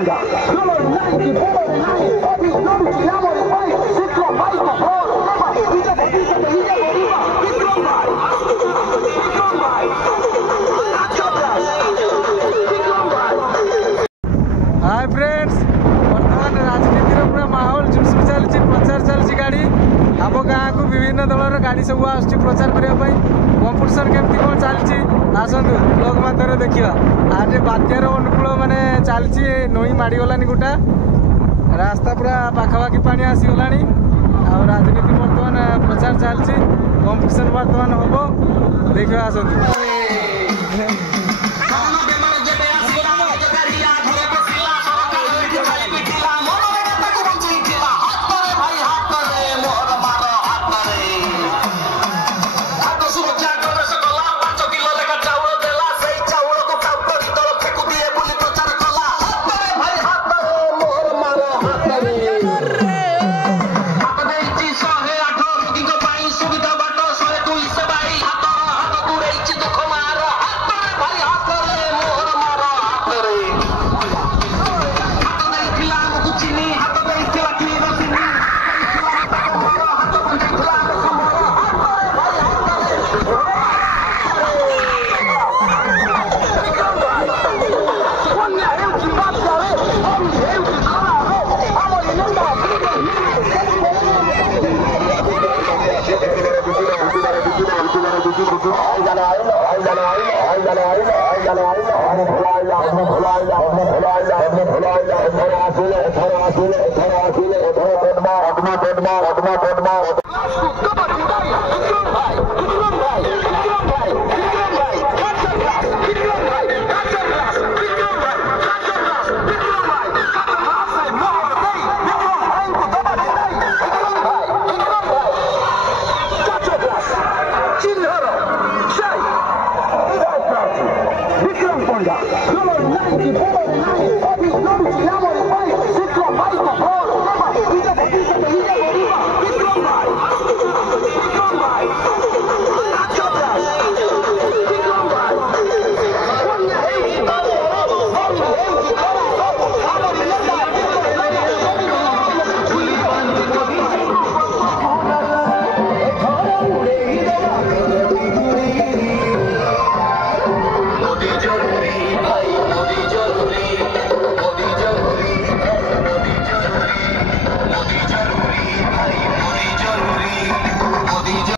Ponga. Number 94 and 9. Bobby Jones, Llamo de Pai. Ciclo Maico, Paul. Vida Batista, Medina, Bolívar. Vikram Bhai. Vikram Bhai. Vikram Bhai. Hi friends, बर्तमान राजनीतिर पूरा माहौल जुसुम चलती प्रचार चलती गाड़ी आम गाँ को विभिन्न दलर गाड़ी सब आसुच्ची प्रचार करने कंपिटिशन केमती कौन चलती आसतु ब्लॉग माध्यम देखा आज बात्यार अनुकूल माने चलती नई माड़गलानी गोटा रास्ता पूरा पाखापाखि पानी आसीगला आ राजनीति बर्तमान प्रचार चलती कंपिटिशन बर्तमान हम देखा आसतु